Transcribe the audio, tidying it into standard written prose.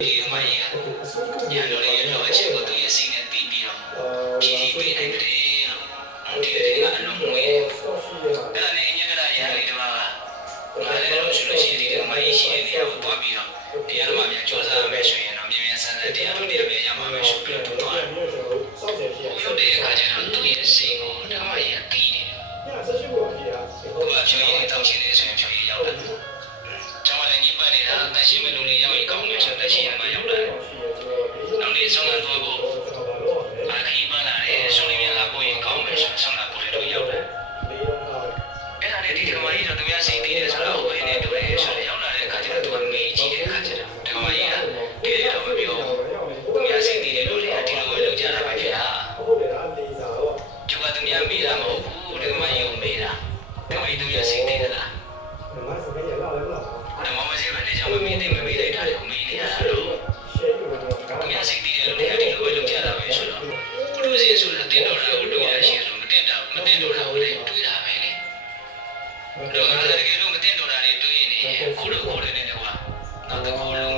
ဒီမှာရညတော်လေးရောအချက်ကိုသူရဲ့စိတ်နဲ့သိပြီးတော့ဖြည်းဖြည်းပေးနိုင်တယ်လို့ဒီလေးကအလုံးမွေးအဲ့ဒါနဲ့အညကရရလေးတပါးကငါလည်းလို့ရှိလို့ရှိရင်ဒီမှာရရှိတဲ့နေရာကိုတွားပြီးတော့တရားတော်များကြောစားရမယ်ဆိုရင်တော့မြင်မြန်ဆန်းဆန်းတရားတော်တွေပဲရမှာပဲဆိုပြီးတော့တွားရုပ်တဲ့အခါကျတော့သူ့ရဲ့စိတ်ကိုဓမ္မရည်သိနေတယ်ကိုကဖြောရည်တောင်းရှင်နေဆိုရင်ဖြောရည်ရောက်တယ်ကျွန်တော်လည်းညှိပတ်နေတာတရှိမလို့လေးရောက်ရင်ကောင်းမယ်ဆိုတရှိရမှာရောက်တယ်နောက်နေ့ဆုံးသွားဖို့အခီးပန်းလာတယ်ဆုံးလေးများလာပို့ရင်ကောင်းမယ်ဆိုဆုံးလာပို့လို့ရောက်တယ်အဲ့ဒါနဲ့ဒီဓမ္မကြီးတော့သူများစိတ်သိတယ်ဆိုတော့ဘယ်နဲ့တွေ့ရဆိုတော့ရောက်လာတဲ့အခါကျတော့သူကမေးကြည့်တဲ့အခါကျတော့ဓမ္မကြီးကဒီလိုတော့မပြောသူများစိတ်သိတယ်လို့လည်းဒီလိုပဲလုပ်ကြတာပဲဖြစ်တာကျုပ်ကသူများမေးတာမဟုတ်ဘူးဓမ္မကြီးကိုမေးတာဓမ္မကြီးသူများစိတ်သိတယ်လားဓမ္မမစိတ်ပဲကြောင့်မမေးသိမမေးလိုက်တာကိုမေးနေရတာလို့သူများစိတ်သိတယ်လို့လည်းဒီလိုပဲလုပ်ကြတာပဲဆိုတော့ဘုရားရှင်ဆိုတာတင်တော်တာကိုလုပ်ရရှိဆိုမတင်တော်တာကိုလည်းတွေးတာပဲလေတော့ငါတကယ်လို့မတင်တော်တာတွေတွေးနေခုလိုခေါ်နေတဲ့ကွာနောက်တစ်ခုလို